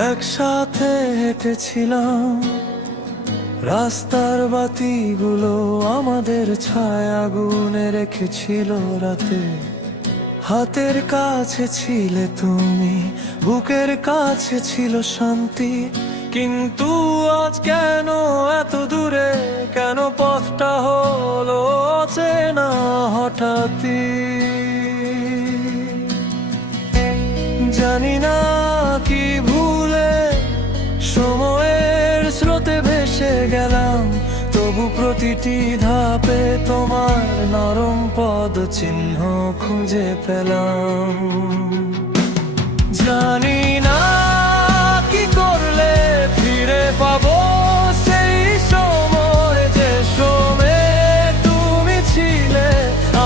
একসাথে হেঁটেছিলাম, রাস্তার বাতিগুলো আমাদের ছায়া গুনে রেখেছিল রাতে। হাতের কাছে ছিলে তুমি, বুকের কাছে ছিল শান্তি। কিন্তু আজ কেন এত দূরে, কেন পথটা হলো অচেনা হঠাৎই। জানি না কি ভুলে সময়ের স্রোতে ভেসে গেলাম, তবু প্রতিটি ধাপে তোমার নরম পদ চিহ্ন খুঁজে পেলাম। জানি না কি করলে ফিরে পাবো সেই সময়, যে সময়ে তুমি ছিলে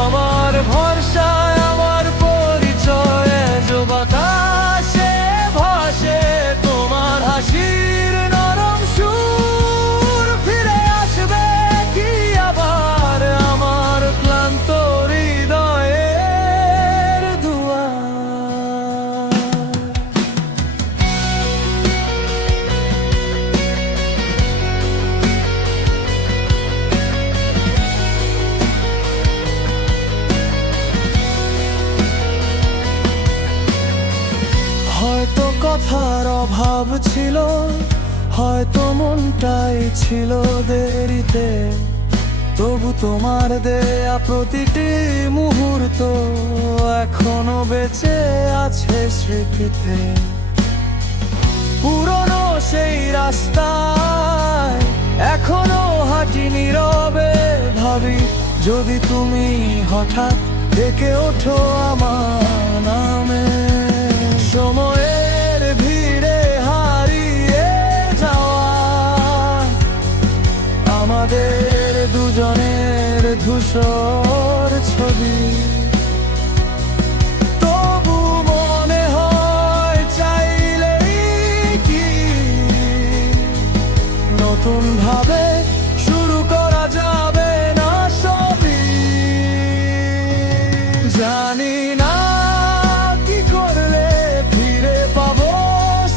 আমার ভরসায়, আমার পরিচয়। যে বাতাসে ভাসে তোমার হাসির নরম সুর, ফিরে আসবে কি আবার আমার ক্লান্ত হৃদয়ের দুয়ার। হয়তো কথার অভাব ছিল, হয়তো মনটাই ছিল দেরিতে, তবু তোমার দেয়া প্রতিটি মুহূর্ত এখনো বেঁচে আছে স্মৃতিতে। পুরনো সেই রাস্তায় এখনো হাঁটি নীরবে, ভাবি যদি তুমি হঠাৎ ডেকে ওঠো আমার নামে। সময়ের ভিড়ে হারিয়ে যাওয়া আমাদের দুজনের ধূসর ছবি, তবু মনে হয় চাইলেই কি নতুন ভাবে শুরু করা যাবে না সবই। জানি না কি করলে ফিরে পাবো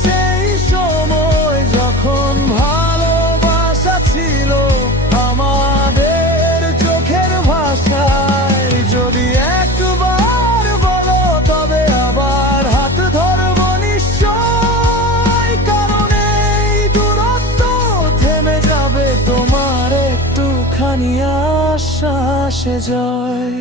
সেই সময়, যখন ভালোবাসা ছিল আমাদের চোখের ভাষায়। যদি একবার বলো তবে আবার হাত ধরবো নিশ্চয়, কারণ এই দূরত্ব থেমে যাবে তোমার একটুখানি আশ্বাসে জয়।